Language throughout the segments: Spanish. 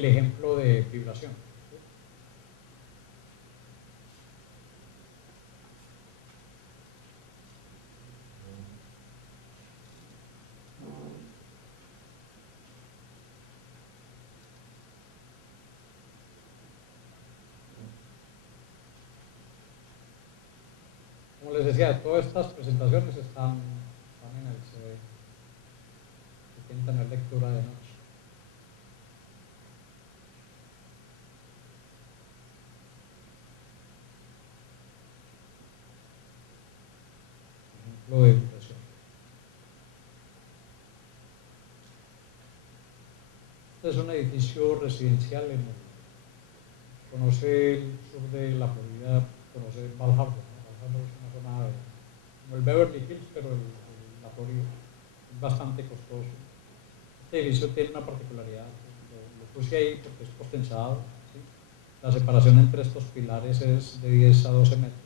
el ejemplo de vibración. Como les decía, todas estas presentaciones están en el CD. Si quieren tener lectura de noche. Ejemplo de vibración. Este es un edificio residencial conoce el sur de la Florida, conoce Val Harbor, ¿no? Val Harbor es una zona como el Beverly Hills, pero la Florida es bastante costoso. Este edificio tiene una particularidad, lo puse ahí porque es postensado, ¿sí? La separación entre estos pilares es de 10 a 12 metros.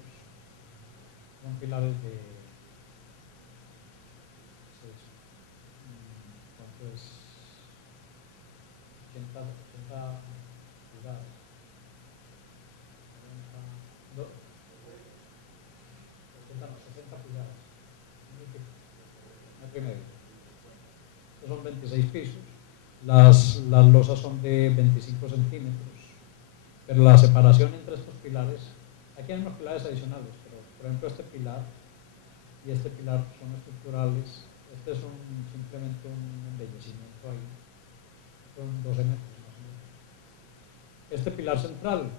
Son pilares de ¿cuánto es? 80 pulgadas. 60 pulgadas. Metro y medio. Estos son 26 pisos. Las losas son de 25 centímetros. Pero la separación entre estos pilares, aquí hay unos pilares adicionales, pero por ejemplo este pilar y este pilar son estructurales. Este es simplemente un embellecimiento ahí. Son 12 metros más o menos. Este pilar central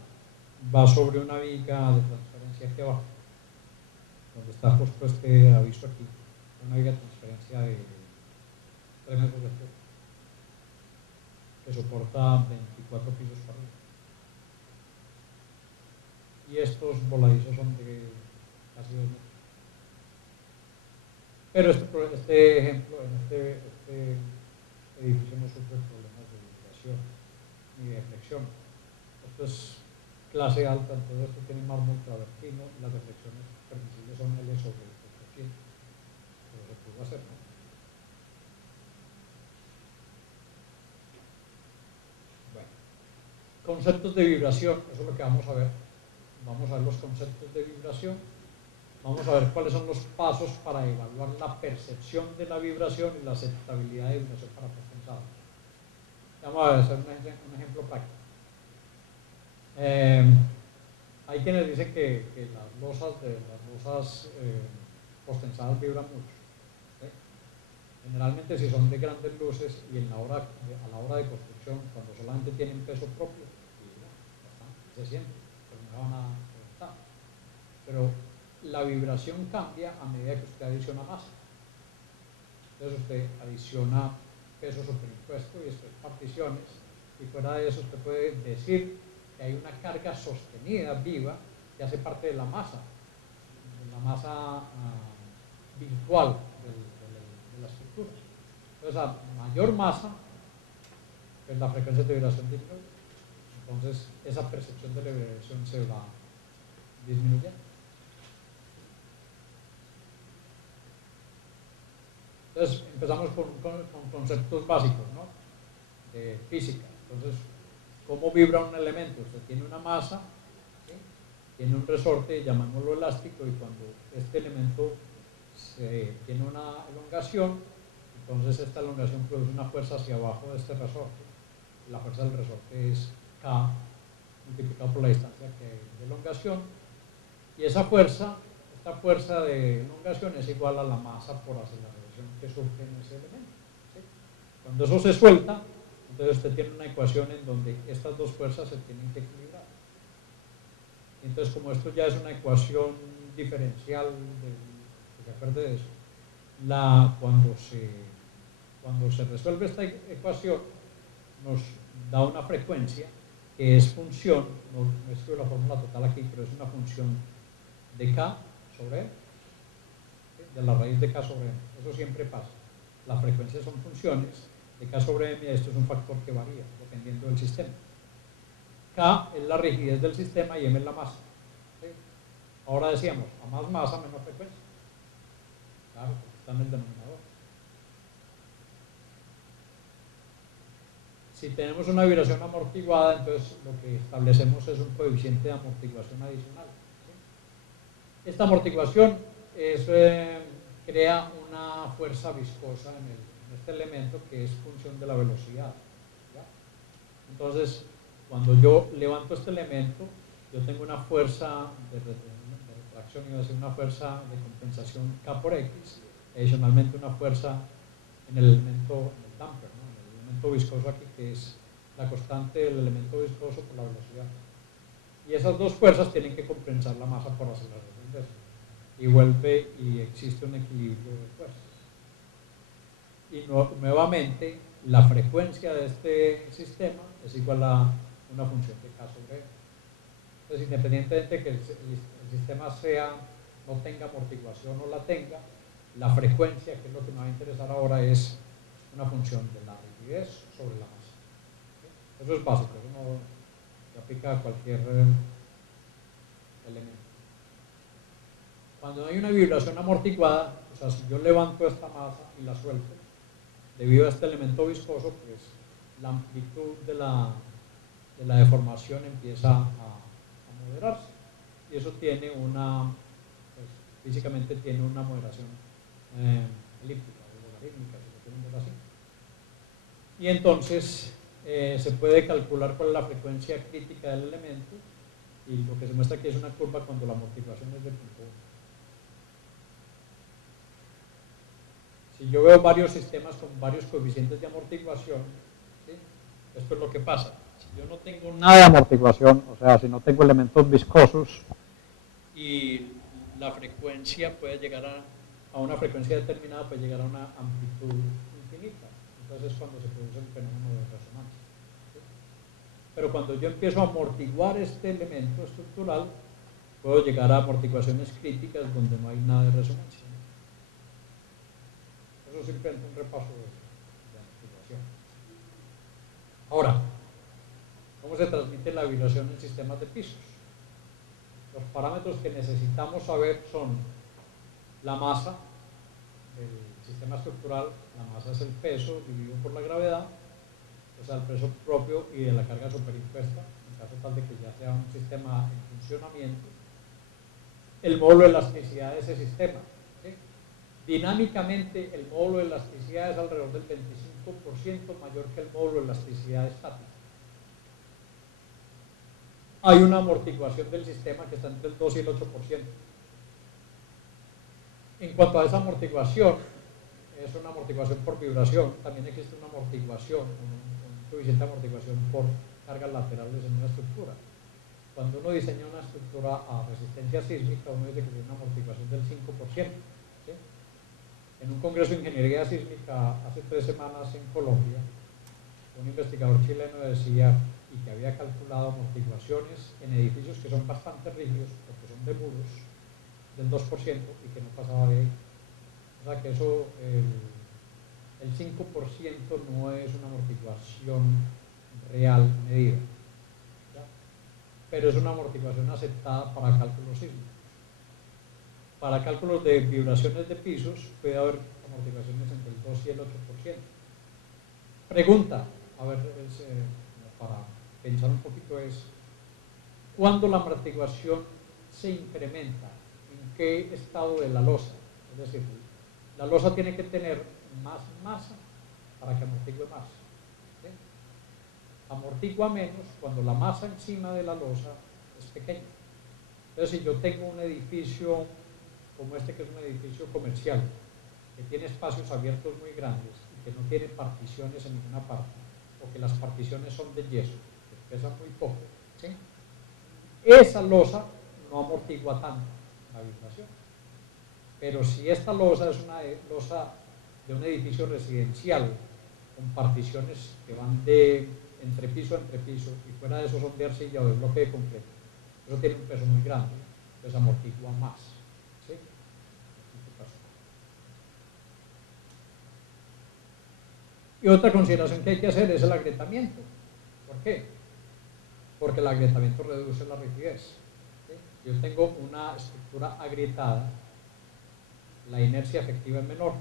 va sobre una viga de transferencia aquí abajo, donde está justo este aviso aquí, una viga de transferencia de 3 metros de altura, que soporta 24 pisos para arriba. Y estos voladizos son de casi 2 metros. Pero este ejemplo, en este edificio no sufre problemas de vibración ni de flexión. Esto es clase alta, entonces esto tiene mármol travertino y las reflexiones permisibles son L sobre 800. Pero se pudo hacer, ¿no? Bueno, conceptos de vibración, eso es lo que vamos a ver. Vamos a ver los conceptos de vibración. Vamos a ver cuáles son los pasos para evaluar la percepción de la vibración y la aceptabilidad de vibración para postensado. Vamos a hacer un ejemplo práctico. Hay quienes dicen que las losas postensadas vibran mucho. ¿Sí? Generalmente si son de grandes luces y a la hora de construcción, cuando solamente tienen peso propio, vibran bastante, se siente, pero no van a reventar. Pero la vibración cambia a medida que usted adiciona masa. Entonces usted adiciona peso superimpuesto y después particiones, y fuera de eso usted puede decir que hay una carga sostenida, viva, que hace parte de la masa virtual de la estructura. Entonces a mayor masa, pues la frecuencia de vibración disminuye. Entonces esa percepción de la vibración se va disminuyendo. Entonces empezamos con conceptos básicos, ¿no? De física. Entonces, ¿cómo vibra un elemento? Usted tiene una masa, ¿sí? Tiene un resorte, llamámoslo elástico, y cuando este elemento tiene una elongación, entonces esta elongación produce una fuerza hacia abajo de este resorte. La fuerza del resorte es K multiplicado por la distancia que hay de elongación, y esta fuerza de elongación es igual a la masa por aceleración que surge en ese elemento. ¿Sí? Cuando eso se suelta, entonces usted tiene una ecuación en donde estas dos fuerzas se tienen que equilibrar. Entonces, como esto ya es una ecuación diferencial, que se acuerde de eso, cuando se resuelve esta ecuación, nos da una frecuencia que es función, no escribo la fórmula total aquí, pero es una función de K sobre M, de la raíz de K sobre M. Eso siempre pasa. Las frecuencias son funciones de K sobre M, y esto es un factor que varía dependiendo del sistema. K es la rigidez del sistema y M es la masa. ¿Sí? Ahora decíamos, a más masa, menos frecuencia. Claro, porque está en el denominador. Si tenemos una vibración amortiguada, entonces lo que establecemos es un coeficiente de amortiguación adicional, ¿sí? Esta amortiguación crea una fuerza viscosa en este elemento que es función de la velocidad, ¿ya? Entonces, cuando yo levanto este elemento, yo tengo una fuerza de retracción, iba a decir una fuerza de compensación K por X, adicionalmente una fuerza en el elemento, en el damper, ¿no? En el elemento viscoso aquí, que es la constante del elemento viscoso por la velocidad. Y esas dos fuerzas tienen que compensar la masa por aceleración de eso. Y vuelve y existe un equilibrio de fuerzas. Y nuevamente, la frecuencia de este sistema es igual a una función de K sobre E. Entonces, independientemente de que el sistema no tenga amortiguación o la tenga, la frecuencia, que es lo que me va a interesar ahora, es una función de la rigidez sobre la masa. ¿Sí? Eso es básico, eso no se aplica a cualquier elemento. Cuando hay una vibración amortiguada, o sea, si yo levanto esta masa y la suelto, debido a este elemento viscoso, pues la amplitud de la deformación empieza a moderarse. Y eso tiene pues, físicamente tiene una moderación elíptica o logarítmica, si lo quieren ver así. Y entonces se puede calcular cuál es la frecuencia crítica del elemento, y lo que se muestra aquí es una curva cuando la amortiguación es de punto 1. Si yo veo varios sistemas con varios coeficientes de amortiguación, ¿sí? Esto es lo que pasa. Si yo no tengo nada de amortiguación, o sea, si no tengo elementos viscosos, y la frecuencia puede llegar a una frecuencia determinada, puede llegar a una amplitud infinita. Entonces es cuando se produce el fenómeno de resonancia, ¿sí? Pero cuando yo empiezo a amortiguar este elemento estructural, puedo llegar a amortiguaciones críticas donde no hay nada de resonancia. Eso es simplemente un repaso de amortiguación. Ahora, ¿cómo se transmite la vibración en sistemas de pisos? Los parámetros que necesitamos saber son la masa del sistema estructural. La masa es el peso dividido por la gravedad, o sea, el peso propio y de la carga superimpuesta, en caso tal de que ya sea un sistema en funcionamiento. El módulo de elasticidad de ese sistema, ¿sí? Dinámicamente, el módulo de elasticidad es alrededor del 25% mayor que el módulo de elasticidad estática. Hay una amortiguación del sistema que está entre el 2 y el 8%. En cuanto a esa amortiguación, es una amortiguación por vibración, también existe una amortiguación, un coeficiente de amortiguación por cargas laterales en una estructura. Cuando uno diseña una estructura a resistencia sísmica, uno dice que tiene una amortiguación del 5%. ¿Sí? En un congreso de ingeniería sísmica hace 3 semanas en Colombia, un investigador chileno decía y que había calculado amortiguaciones en edificios que son bastante rígidos, porque son de muros, del 2% y que no pasaba de ahí. O sea que eso, el 5% no es una amortiguación real medida, ¿ya? Pero es una amortiguación aceptada para cálculos sísmicos. Para cálculos de vibraciones de pisos puede haber amortiguaciones entre el 2 y el 8%. Pregunta, a ver, para pensar un poquito, es ¿cuándo la amortiguación se incrementa? ¿En qué estado de la losa? Es decir, la losa tiene que tener más masa para que amortigue más, ¿sí? Amortigua menos cuando la masa encima de la losa es pequeña. Entonces, si yo tengo un edificio como este, que es un edificio comercial, que tiene espacios abiertos muy grandes y que no tiene particiones en ninguna parte, o que las particiones son de yeso, que pesan muy poco, ¿sí? Esa losa no amortigua tanto la vibración. Pero si esta losa es una losa de un edificio residencial con particiones que van de entre piso y fuera de eso son de arcilla o de bloque de concreto, eso tiene un peso muy grande, entonces amortigua más, ¿sí? Y otra consideración que hay que hacer es el agrietamiento. ¿Por qué? Porque el agrietamiento reduce la rigidez, ¿sí? Yo tengo una estructura agrietada, la inercia efectiva es menor.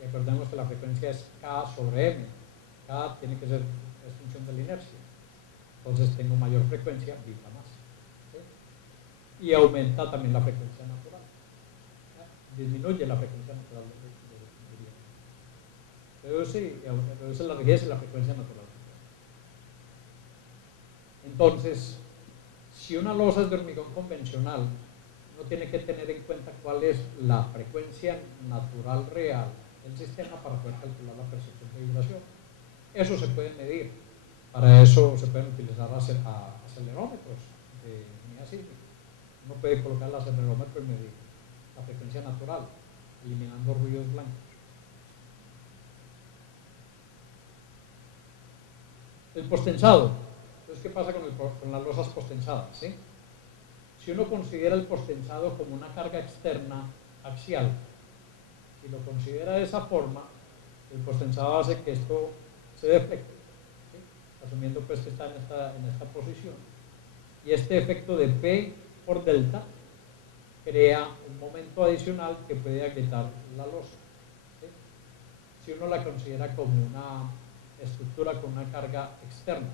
Recordemos que la frecuencia es K sobre M. K tiene que ser, es función de la inercia. Entonces tengo mayor frecuencia, vibra más. ¿Sí? Y aumenta también la frecuencia natural. Disminuye la frecuencia natural reduce la rigidez y la frecuencia natural. Entonces, si una losa es de hormigón convencional, uno tiene que tener en cuenta cuál es la frecuencia natural real del sistema para poder calcular la percepción de vibración. Eso se puede medir. Para eso se pueden utilizar acelerómetros de unidad sísmica. Uno puede colocar el acelerómetro y medir la frecuencia natural, eliminando ruidos blancos. El postensado. Entonces, ¿qué pasa con las losas postensadas? ¿Sí? Si uno considera el postensado como una carga externa axial, y lo considera de esa forma, el postensado hace que esto se deflecte, ¿sí? Asumiendo pues que está en esta posición. Y este efecto de P por delta crea un momento adicional que puede agrietar la losa. ¿Sí? Si uno la considera como una estructura con una carga externa.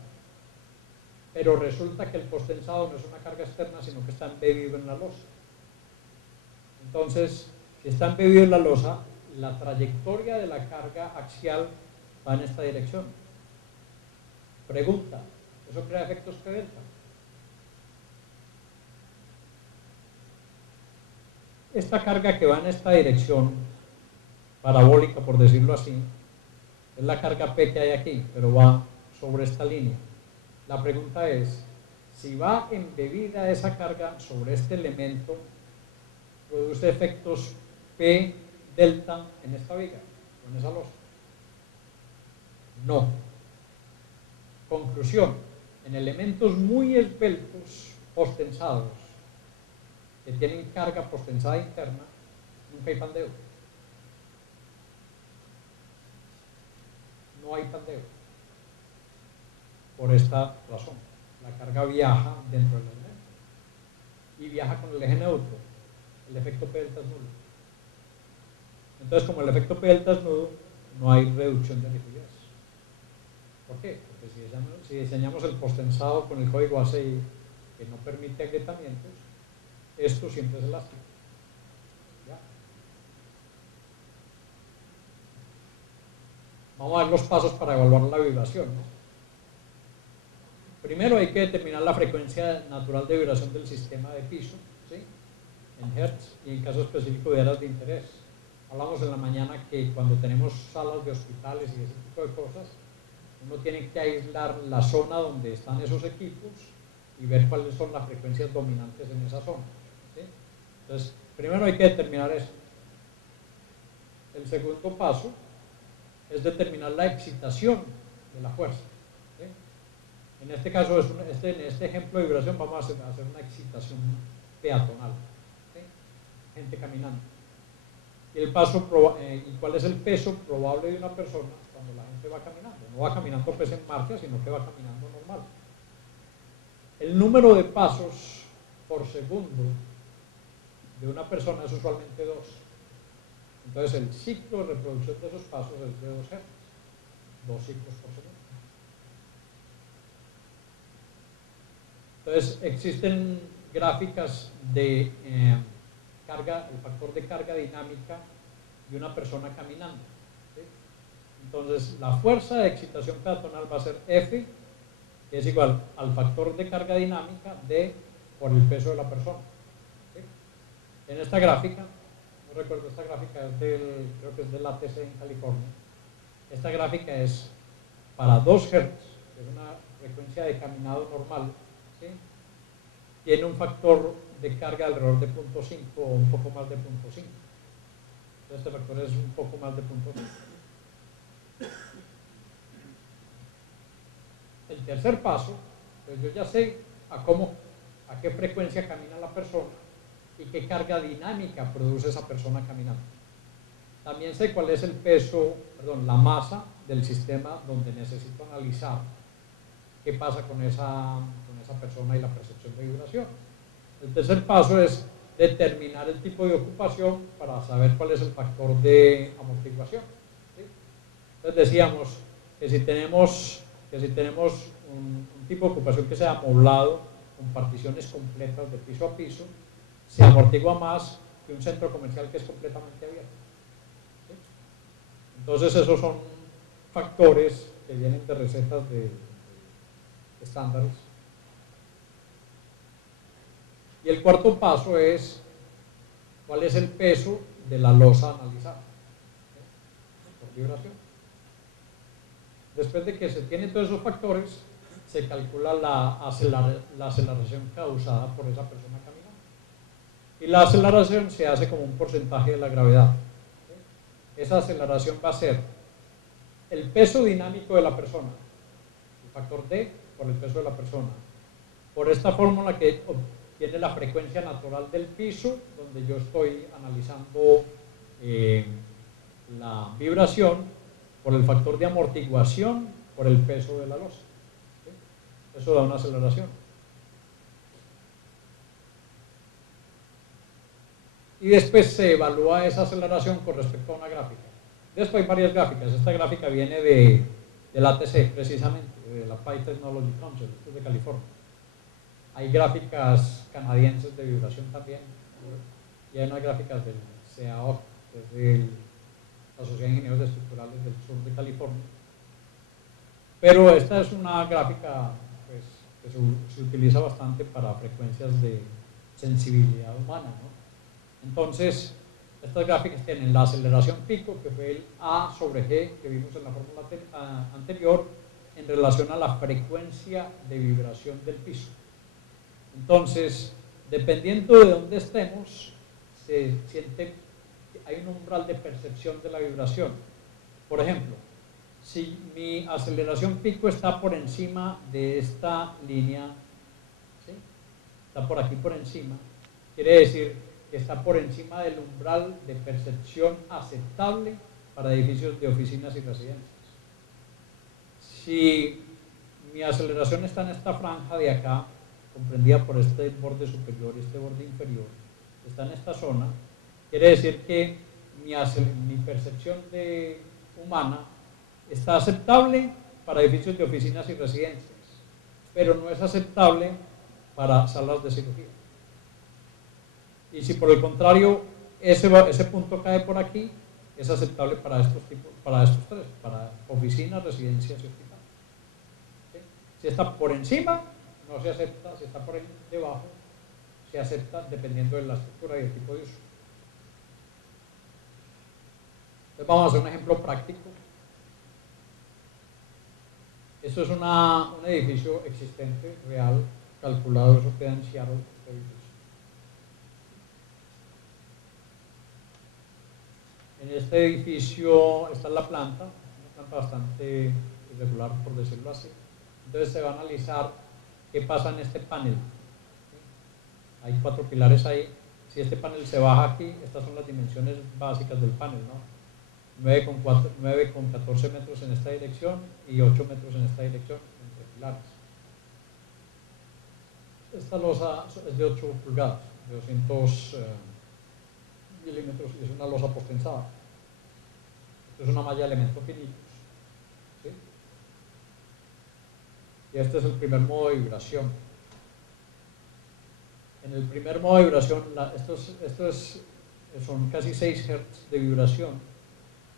Pero resulta que el postensado no es una carga externa, sino que está embebido en la losa. Entonces, si está embebido en la losa, la trayectoria de la carga axial va en esta dirección. Pregunta, ¿eso crea efectos P delta? Esta carga que va en esta dirección, parabólica por decirlo así, es la carga P que hay aquí, pero va sobre esta línea. La pregunta es, si va embebida esa carga sobre este elemento, ¿produce efectos P delta en esta viga o en esa losa? No. Conclusión, en elementos muy esbeltos, postensados, que tienen carga postensada interna, nunca hay pandeo. No hay pandeo. Por esta razón. La carga viaja dentro del elemento. Y viaja con el eje neutro. El efecto P delta es nulo. Entonces, como el efecto P delta es nulo, no hay reducción de rigidez. ¿Por qué? Porque si diseñamos el postensado con el código ACI que no permite agrietamientos, esto siempre es elástico. ¿Ya? Vamos a ver los pasos para evaluar la vibración, ¿no? Primero hay que determinar la frecuencia natural de vibración del sistema de piso, ¿sí? En Hertz y en caso específico de áreas de interés. Hablamos en la mañana que cuando tenemos salas de hospitales y ese tipo de cosas, uno tiene que aislar la zona donde están esos equipos y ver cuáles son las frecuencias dominantes en esa zona, ¿sí? Entonces, primero hay que determinar eso. El segundo paso es determinar la excitación de la fuerza. ¿Sí? En este caso, en este ejemplo de vibración, vamos a hacer una excitación peatonal. ¿Sí? Gente caminando. Y cuál es el peso probable de una persona cuando la gente va caminando. No va caminando pues en marcha, sino que va caminando normal. El número de pasos por segundo de una persona es usualmente 2. Entonces el ciclo de reproducción de esos pasos es de 2 Hz. 2 ciclos por segundo. Entonces existen gráficas de carga, el factor de carga dinámica de una persona caminando. ¿Sí? Entonces la fuerza de excitación peatonal va a ser F, que es igual al factor de carga dinámica D por el peso de la persona. ¿Sí? En esta gráfica, no recuerdo, esta gráfica es creo que es del ATC en California. Esta gráfica es para 2 Hz, que es una frecuencia de caminado normal, ¿sí? Tiene un factor de carga alrededor de 0.5 o un poco más de 0.5. Este factor es un poco más de 0.5. El tercer paso, pues yo ya sé a qué frecuencia camina la persona y qué carga dinámica produce esa persona caminando. También sé cuál es el peso, la masa del sistema donde necesito analizar qué pasa con esa persona y la percepción de vibración. El tercer paso es determinar el tipo de ocupación para saber cuál es el factor de amortiguación. ¿Sí? Entonces decíamos, que si tenemos un tipo de ocupación que sea amoblado con particiones completas de piso a piso, se amortigua más que un centro comercial que es completamente abierto. ¿Sí? Entonces esos son factores que vienen de recetas de estándares. Y el cuarto paso es cuál es el peso de la losa analizada, ¿sí? Por vibración. Después de que se tienen todos esos factores, se calcula la aceleración causada por esa persona caminando. Y la aceleración se hace como un porcentaje de la gravedad. ¿Sí? Esa aceleración va a ser el peso dinámico de la persona, el factor D por el peso de la persona, por esta fórmula que obtiene la frecuencia natural del piso, donde yo estoy analizando la vibración, por el factor de amortiguación, por el peso de la losa. ¿Sí? Eso da una aceleración. Y después se evalúa esa aceleración con respecto a una gráfica. Después hay varias gráficas. Esta gráfica viene del ATC, precisamente, de la Applied Technology Council, esto es de California. Hay gráficas canadienses de vibración también, y hay unas gráficas del CAO, que es de la Sociedad de Ingenieros Estructurales del Sur de California. Pero esta es una gráfica pues, que se utiliza bastante para frecuencias de sensibilidad humana, ¿no? Entonces, estas gráficas tienen la aceleración pico, que fue el A sobre G que vimos en la fórmula anterior, en relación a la frecuencia de vibración del piso. Entonces, dependiendo de dónde estemos, se siente que hay un umbral de percepción de la vibración. Por ejemplo, si mi aceleración pico está por encima de esta línea, ¿sí? Está por aquí por encima, quiere decir que está por encima del umbral de percepción aceptable para edificios de oficinas y residencias. Si mi aceleración está en esta franja de acá, comprendida por este borde superior y este borde inferior, está en esta zona, quiere decir que mi percepción humana está aceptable para edificios de oficinas y residencias, pero no es aceptable para salas de cirugía. Y si por el contrario ese punto cae por aquí, es aceptable para estos tres, para oficinas, residencias y hospitales. ¿Sí? Si está por encima, no se acepta. Si está por debajo, se acepta dependiendo de la estructura y el tipo de uso. Entonces vamos a hacer un ejemplo práctico. Esto es un edificio existente, real, calculado, eso queda en Seattle, este edificio. En este edificio está la planta, una planta bastante irregular, por decirlo así. Entonces se va a analizar qué pasa en este panel. ¿Sí? Hay 4 pilares ahí. Si este panel se baja aquí, estas son las dimensiones básicas del panel, ¿no? 9 con 14 metros en esta dirección y 8 metros en esta dirección, entre pilares. Esta losa es de 8 pulgadas, de 200 milímetros, y es una losa postensada. Esto es una malla de elementos finitos. ¿Sí? Y este es el primer modo de vibración. En el primer modo de vibración, son casi 6 Hz de vibración.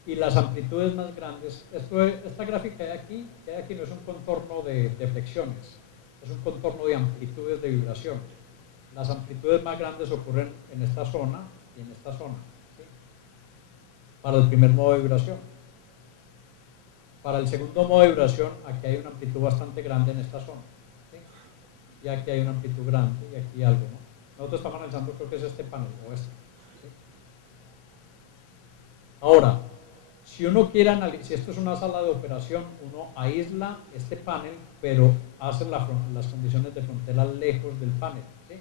Y las amplitudes más grandes, esta gráfica de aquí, no es un contorno de flexiones, es un contorno de amplitudes de vibración. Las amplitudes más grandes ocurren en esta zona y en esta zona, ¿sí? Para el primer modo de vibración. Para el segundo modo de vibración, aquí hay una amplitud bastante grande en esta zona, ¿sí? Y aquí hay una amplitud grande y aquí algo, ¿no? Nosotros estamos analizando, creo que es este panel o este, ¿sí? Ahora, si uno quiere analizar, si esto es una sala de operación, uno aísla este panel, pero hace las condiciones de frontera lejos del panel, ¿sí?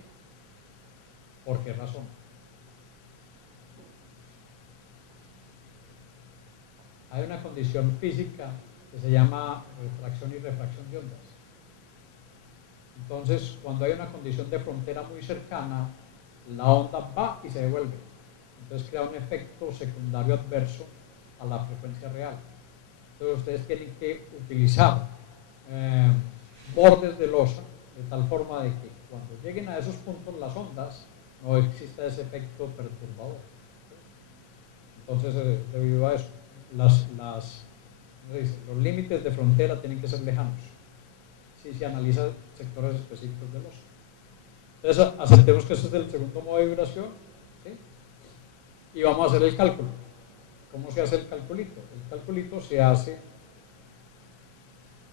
¿Por qué razón? Hay una condición física que se llama refracción y refracción de ondas. Entonces, cuando hay una condición de frontera muy cercana, la onda va y se devuelve. Entonces crea un efecto secundario adverso a la frecuencia real. Entonces ustedes tienen que utilizar bordes de losa de tal forma de que cuando lleguen a esos puntos las ondas no exista ese efecto perturbador. Entonces, debido a eso, los límites de frontera tienen que ser lejanos si se analizan sectores específicos de losa. Entonces, aceptemos que este es el segundo modo de vibración, ¿sí? Y vamos a hacer el cálculo. ¿Cómo se hace el calculito? El calculito se hace,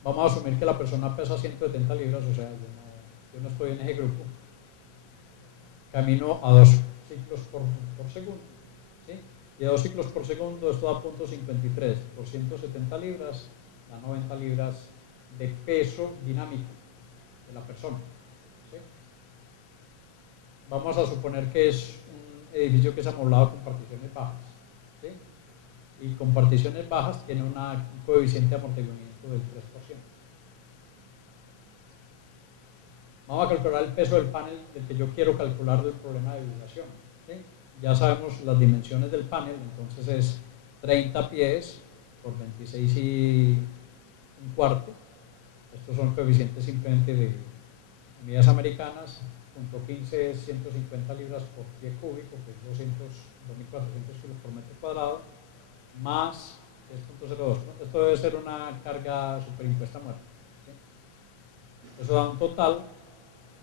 vamos a asumir que la persona pesa 170 libras, o sea, yo no estoy en ese grupo. Camino a 2 ciclos por segundo, ¿sí? Y a 2 ciclos por segundo esto da 0.53 por 170 libras, da 90 libras de peso dinámico de la persona, ¿sí? Vamos a suponer que es un edificio que es amoblado con particiones bajas, ¿sí? Y con particiones bajas tiene un coeficiente de amortiguamiento del 3%. Vamos a calcular el peso del panel del que yo quiero calcular del problema de vibración, ¿sí? Ya sabemos las dimensiones del panel, entonces es 30 pies por 26 y un cuarto. Estos son coeficientes simplemente de medidas americanas. Punto 15 es 150 libras por pie cúbico, que es 2.400 kilos por metro cuadrado, más 3.02, ¿no? Esto debe ser una carga superimpuesta muerta, ¿sí? Eso da un total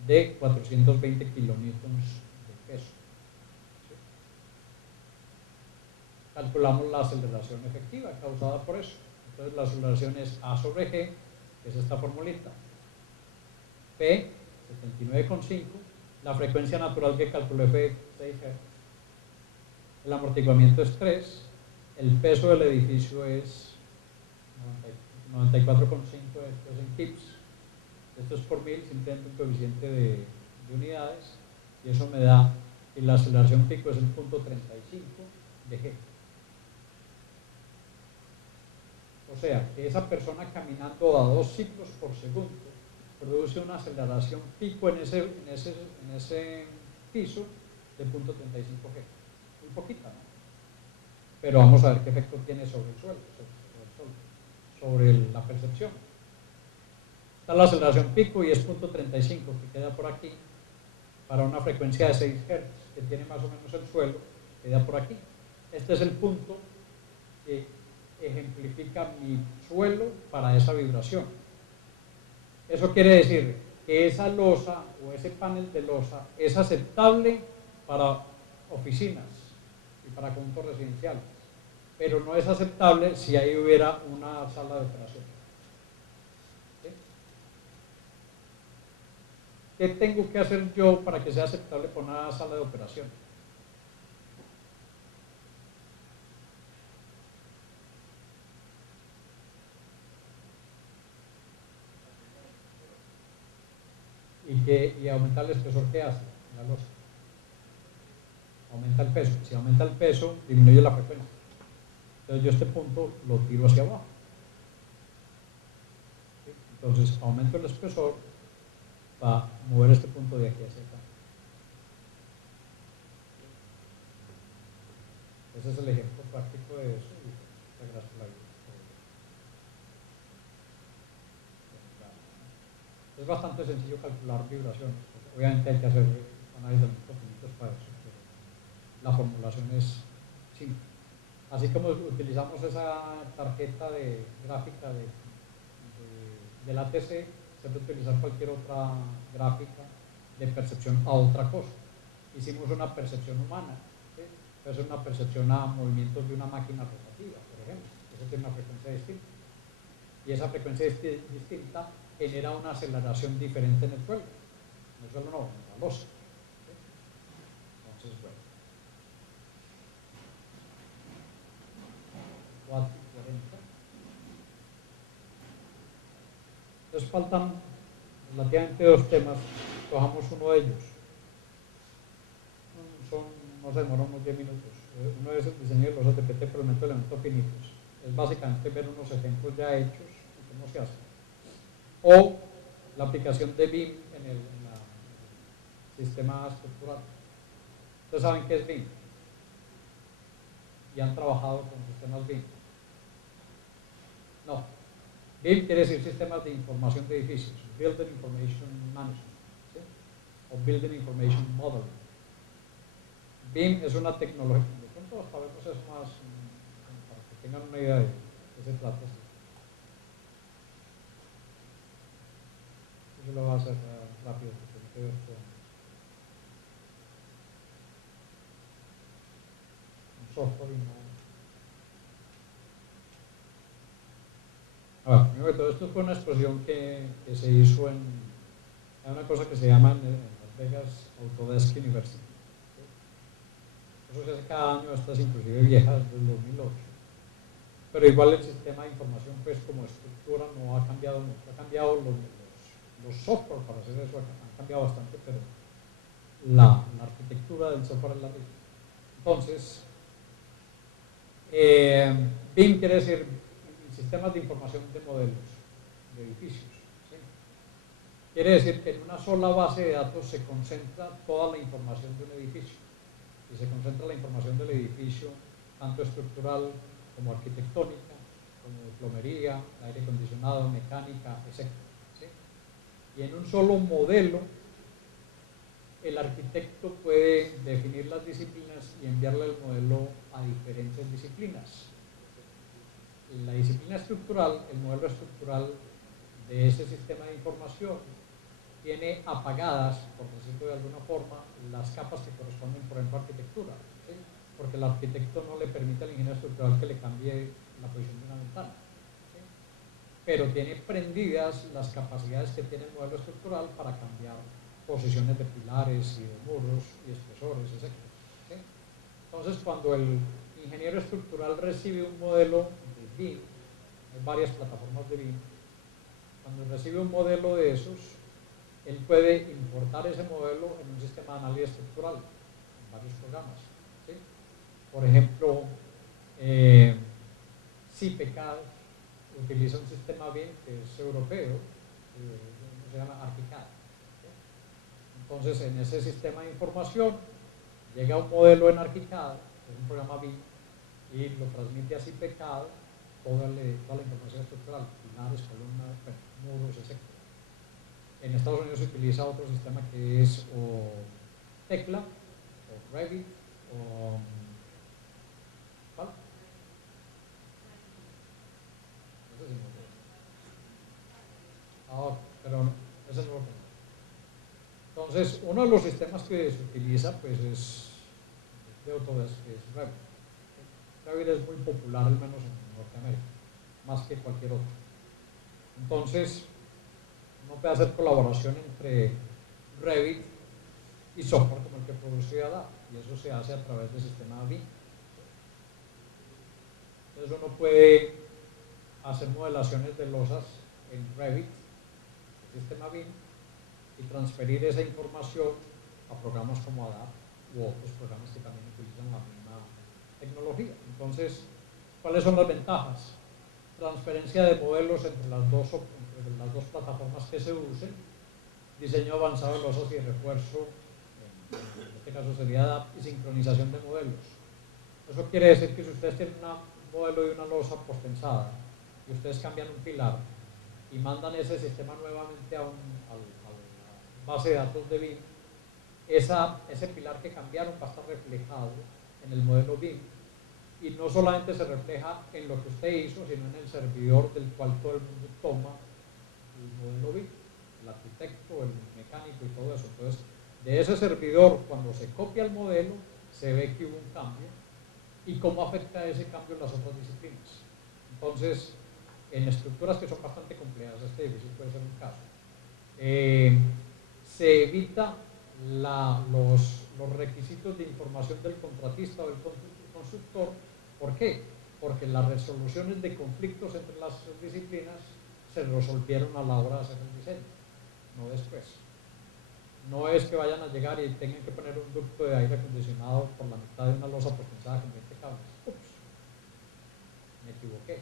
de 420 kilonewtons de peso, ¿sí? Calculamos la aceleración efectiva causada por eso. Entonces la aceleración es A sobre G, que es esta formulita. P, 79,5. La frecuencia natural que calculé fue 6 Hz. El amortiguamiento es 3. El peso del edificio es 94,5, esto es en kips. Esto es por 1000, simplemente un coeficiente de unidades. Y eso me da que la aceleración pico es el punto 35 de G. O sea, que esa persona caminando a 2 ciclos por segundo produce una aceleración pico en ese piso de 0.35 G. Muy poquita, ¿no? Pero vamos a ver qué efecto tiene sobre el suelo, sobre la percepción. Está la aceleración pico y es 0.35 que queda por aquí para una frecuencia de 6 Hz que tiene más o menos el suelo, queda por aquí. Este es el punto que ejemplifica mi suelo para esa vibración. Eso quiere decir que esa losa o ese panel de losa es aceptable para oficinas y para conjuntos residenciales, pero no es aceptable si ahí hubiera una sala de operación. ¿Sí? ¿Qué tengo que hacer yo para que sea aceptable para una sala de operación? Y aumentar el espesor, ¿qué hace? La losa. Aumenta el peso. Si aumenta el peso, disminuye la frecuencia. Entonces yo este punto lo tiro hacia abajo. ¿Sí? Entonces aumento el espesor para mover este punto de aquí hacia acá. Ese es el ejemplo práctico de eso. Gracias por la vida. Es bastante sencillo calcular vibraciones. Obviamente hay que hacer análisis de finitos para eso, pero la formulación es simple. Así como utilizamos esa tarjeta de gráfica del ATC, se puede utilizar cualquier otra gráfica de percepción a otra cosa. Hicimos una percepción humana, ¿sí? Es una percepción a movimientos de una máquina rotativa, por ejemplo. Eso tiene una frecuencia distinta. Y esa frecuencia distinta genera una aceleración diferente en el suelo. En el suelo no, en la losa. ¿Sí? Entonces, bueno. 4:40. Entonces faltan relativamente 2 temas. Cojamos uno de ellos. No se demoran unos 10 minutos. Uno es el diseño de losas de PT por elementos finitos. Es básicamente ver unos ejemplos ya hechos y cómo se hace. O la aplicación de BIM en el sistema estructural. Ustedes saben qué es BIM y han trabajado con sistemas BIM. No. BIM quiere decir sistemas de información de edificios, Building Information Management, ¿sí? O Building Information Modeling. BIM es una tecnología, de pronto sabemos eso más, para que tengan una idea de qué se trata. Yo lo voy a hacer rápido porque tiene que ver con software y no. Primero que todo, esto fue una explosión que se hizo en una cosa que se llama en Las Vegas Autodesk University. Eso se hace cada año, esta es inclusive vieja, desde el 2008. Pero igual el sistema de información, pues como estructura, no ha cambiado mucho. Ha cambiado los software para hacer eso, han cambiado bastante, pero la arquitectura del software es la misma. Entonces, BIM quiere decir sistemas de información de modelos de edificios. ¿Sí? Quiere decir que en una sola base de datos se concentra toda la información de un edificio. Y se concentra la información del edificio, tanto estructural como arquitectónica, como plomería, aire acondicionado, mecánica, etc. ¿Sí? Y en un solo modelo, el arquitecto puede definir las disciplinas y enviarle el modelo a diferentes disciplinas. La disciplina estructural, el modelo estructural de ese sistema de información, tiene apagadas, por decirlo de alguna forma, las capas que corresponden, por ejemplo, a arquitectura, ¿sí? Porque el arquitecto no le permite al ingeniero estructural que le cambie la posición de una ventana, ¿sí? Pero tiene prendidas las capacidades que tiene el modelo estructural para cambiar posiciones de pilares y de muros y espesores, etc. ¿Sí? Entonces, cuando el ingeniero estructural recibe un modelo de BIM, hay varias plataformas de BIM, cuando recibe un modelo de esos, él puede importar ese modelo en un sistema de análisis estructural, en varios programas. ¿Sí? Por ejemplo, CIPECAD utiliza un sistema BIM que es europeo, se llama ArchiCAD. ¿Sí? Entonces, en ese sistema de información, llega un modelo en ArchiCAD, que es un programa BIM, y lo transmite a CIPECAD toda la información estructural, pilares, columnas, muros, etc. En Estados Unidos se utiliza otro sistema que es o Tecla, o Revit, o ¿cuál? No sé si me acuerdo. Pero no, ese no lo conozco. Entonces, uno de los sistemas que se utiliza, pues es de Autodesk, que es Revit. Revit es muy popular, al menos en Norteamérica, más que cualquier otro. Entonces, uno puede hacer colaboración entre Revit y software como el que produce ADA, y eso se hace a través del sistema BIM. Entonces uno puede hacer modelaciones de losas en Revit, el sistema BIM, y transferir esa información a programas como ADA u otros programas que también utilizan la misma tecnología. Entonces, ¿cuáles son las ventajas? Transferencia de modelos entre las dos plataformas que se usen, diseño avanzado de losas y refuerzo, en este caso sería ADAPT, y sincronización de modelos. Eso quiere decir que si ustedes tienen un modelo de una losa postensada y ustedes cambian un pilar y mandan ese sistema nuevamente a la base de datos de BIM, ese pilar que cambiaron va a estar reflejado en el modelo BIM, y no solamente se refleja en lo que usted hizo, sino en el servidor del cual todo el mundo toma el modelo BIM, el arquitecto, el mecánico y todo eso. Entonces, de ese servidor, cuando se copia el modelo, se ve que hubo un cambio y cómo afecta ese cambio en las otras disciplinas. Entonces, en estructuras que son bastante complejas, este edificio puede ser un caso, se evita los requisitos de información del contratista o del constructor. ¿Por qué? Porque las resoluciones de conflictos entre las disciplinas se resolvieron a la hora de hacer el diseño, no después. No es que vayan a llegar y tengan que poner un ducto de aire acondicionado por la mitad de una losa postensada con 20 cables. Ups, me equivoqué.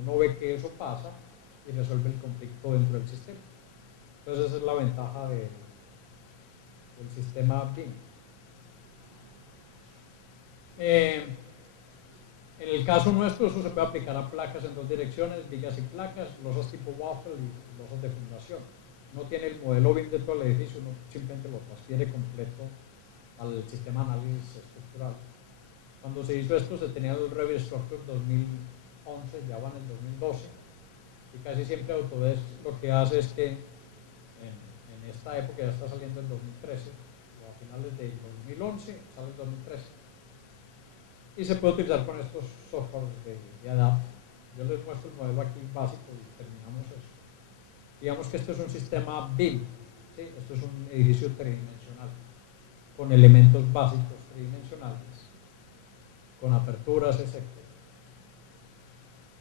Uno ve que eso pasa y resuelve el conflicto dentro del sistema. Entonces esa es la ventaja del sistema BIM. En el caso nuestro, eso se puede aplicar a placas en dos direcciones, vigas y placas, losas tipo waffle y losas de fundación. No tiene el modelo BIM de todo el edificio, uno simplemente lo transfiere completo al sistema de análisis estructural. Cuando se hizo esto, se tenía el Revit Structure 2011, ya van en 2012, y casi siempre Autodesk lo que hace es que en esta época ya está saliendo en 2013, o a finales de 2011 sale en 2013, y se puede utilizar con estos softwares de ADAPT. Yo les muestro el modelo aquí básico y terminamos eso. Digamos que esto es un sistema BIM, ¿sí? Esto es un edificio tridimensional con elementos básicos tridimensionales, con aperturas, etc.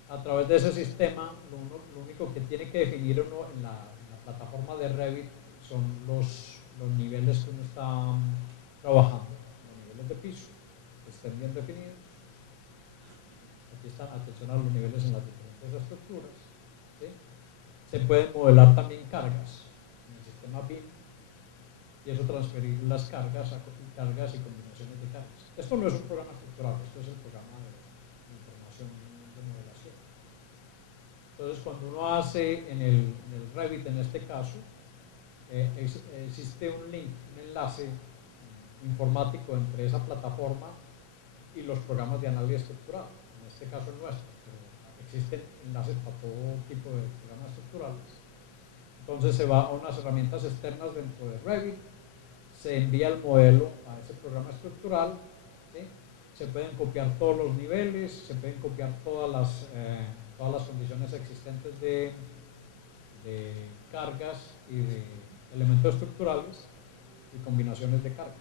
A través de ese sistema, lo único que tiene que definir uno en la plataforma de Revit son los niveles que uno está trabajando, los niveles de piso, que estén bien definidos. Aquí están, atención a los niveles en las diferentes estructuras, ¿sí? Se pueden modelar también cargas en el sistema BIM y eso transferir las cargas y combinaciones de cargas. Esto no es un programa estructural, esto es el programa de información de modelación. Entonces, cuando uno hace en el Revit, en este caso, existe un link, un enlace informático entre esa plataforma y los programas de análisis estructural. En este caso el nuestro, pero existen enlaces para todo tipo de programas estructurales. Entonces se va a unas herramientas externas dentro de Revit, se envía el modelo a ese programa estructural, ¿sí? Se pueden copiar todos los niveles, se pueden copiar todas las condiciones existentes de cargas y de elementos estructurales y combinaciones de cargas,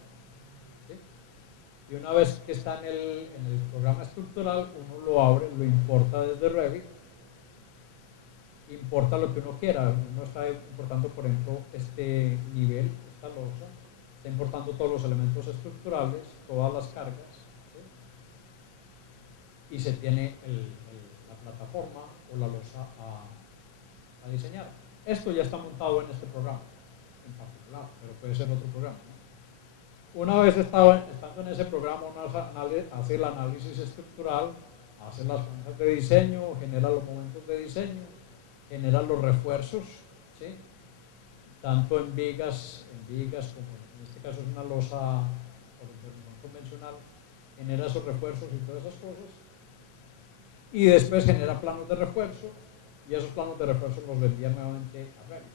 ¿sí? Y una vez que está en el programa estructural, uno lo abre, lo importa desde Revit, importa lo que uno quiera. Uno está importando, por ejemplo, este nivel, esta losa, está importando todos los elementos estructurales, todas las cargas, ¿sí? Y se tiene la plataforma o la losa a diseñar. Esto ya está montado en este programa en particular, pero puede ser otro programa, ¿no? Una vez estando en ese programa, uno hace el análisis estructural, hace las franjas de diseño, genera los momentos de diseño, genera los refuerzos, ¿sí? Tanto en vigas como en este caso es una losa convencional, genera esos refuerzos y todas esas cosas, y después genera planos de refuerzo, y esos planos de refuerzo los envía nuevamente a Revit,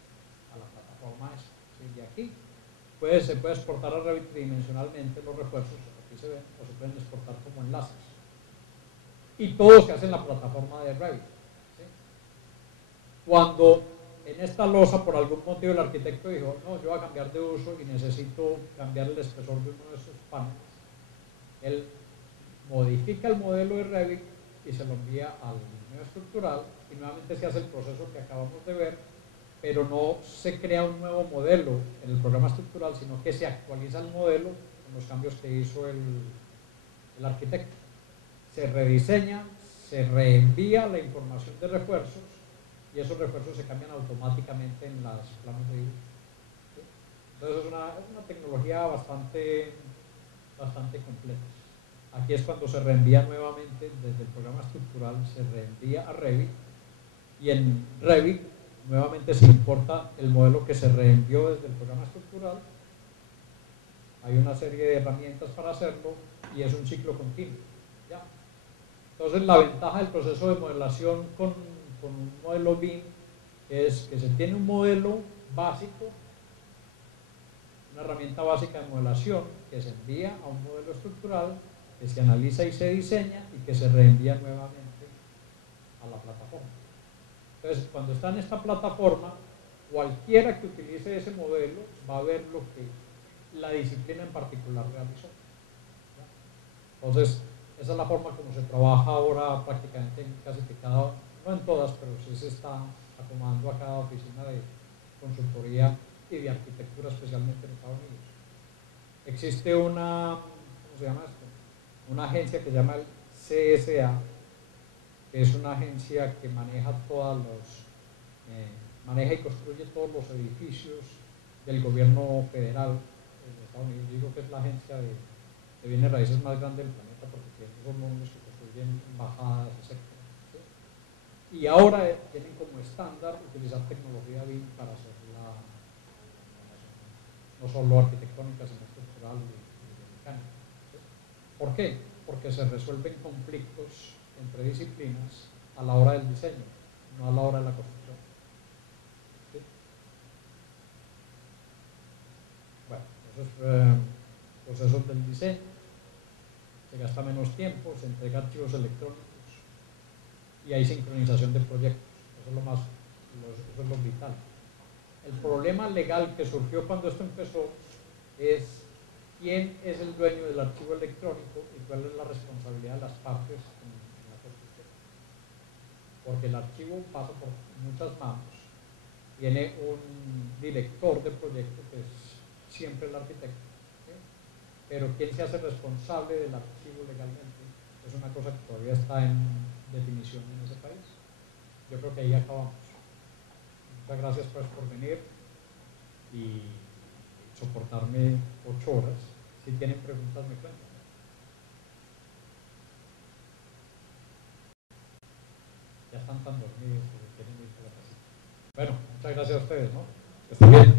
a la plataforma esa, ¿sí? De aquí se puede exportar a Revit tridimensionalmente los refuerzos, aquí se ven, o se pueden exportar como enlaces, y todo se hace en la plataforma de Revit, ¿sí? Cuando en esta losa por algún motivo el arquitecto dijo, no, yo voy a cambiar de uso y necesito cambiar el espesor de uno de esos paneles, él modifica el modelo de Revit y se lo envía al diseño estructural y nuevamente se hace el proceso que acabamos de ver, pero no se crea un nuevo modelo en el programa estructural, sino que se actualiza el modelo con los cambios que hizo el arquitecto. Se rediseña, se reenvía la información de refuerzos y esos refuerzos se cambian automáticamente en las planos de dibujo, ¿sí? Entonces es una tecnología bastante completa. Aquí es cuando se reenvía nuevamente desde el programa estructural, se reenvía a Revit, y en Revit nuevamente se importa el modelo que se reenvió desde el programa estructural. Hay una serie de herramientas para hacerlo y es un ciclo continuo, ¿ya? Entonces la ventaja del proceso de modelación con un modelo BIM es que se tiene un modelo básico, una herramienta básica de modelación que se envía a un modelo estructural, que se analiza y se diseña y que se reenvía nuevamente a la plataforma. Entonces, cuando está en esta plataforma, cualquiera que utilice ese modelo va a ver lo que la disciplina en particular realizó, ¿ya? Entonces, esa es la forma como se trabaja ahora prácticamente en casi que no en todas, pero sí se está acomodando a cada oficina de consultoría y de arquitectura, especialmente en Estados Unidos. Existe ¿cómo se llama esto? Una agencia que se llama el CSA, que es una agencia que maneja maneja y construye todos los edificios del gobierno federal de Estados Unidos. Digo que es la agencia de bienes raíces más grande del planeta porque son los que construyen construyen embajadas, etc. ¿Sí? Y ahora tienen como estándar utilizar tecnología BIM para hacer no solo arquitectónica, sino estructural y mecánica. ¿Sí? ¿Por qué? Porque se resuelven conflictos entre disciplinas a la hora del diseño, no a la hora de la construcción. ¿Sí? Bueno, esos procesos del diseño, se gasta menos tiempo, se entrega archivos electrónicos y hay sincronización de proyectos. Eso es lo vital. El problema legal que surgió cuando esto empezó es quién es el dueño del archivo electrónico y cuál es la responsabilidad de las partes en la construcción. Porque el archivo pasa por muchas manos, tiene un director de proyecto que es siempre el arquitecto, ¿sí? Pero quién se hace responsable del archivo legalmente es una cosa que todavía está en definición en ese país. Yo creo que ahí acabamos. Muchas gracias pues por venir y soportarme 8 horas. Si tienen preguntas me cuentan. Ya están tan dormidos que quieren ir a la casita. Bueno, muchas gracias a ustedes, ¿no? Que estén bien.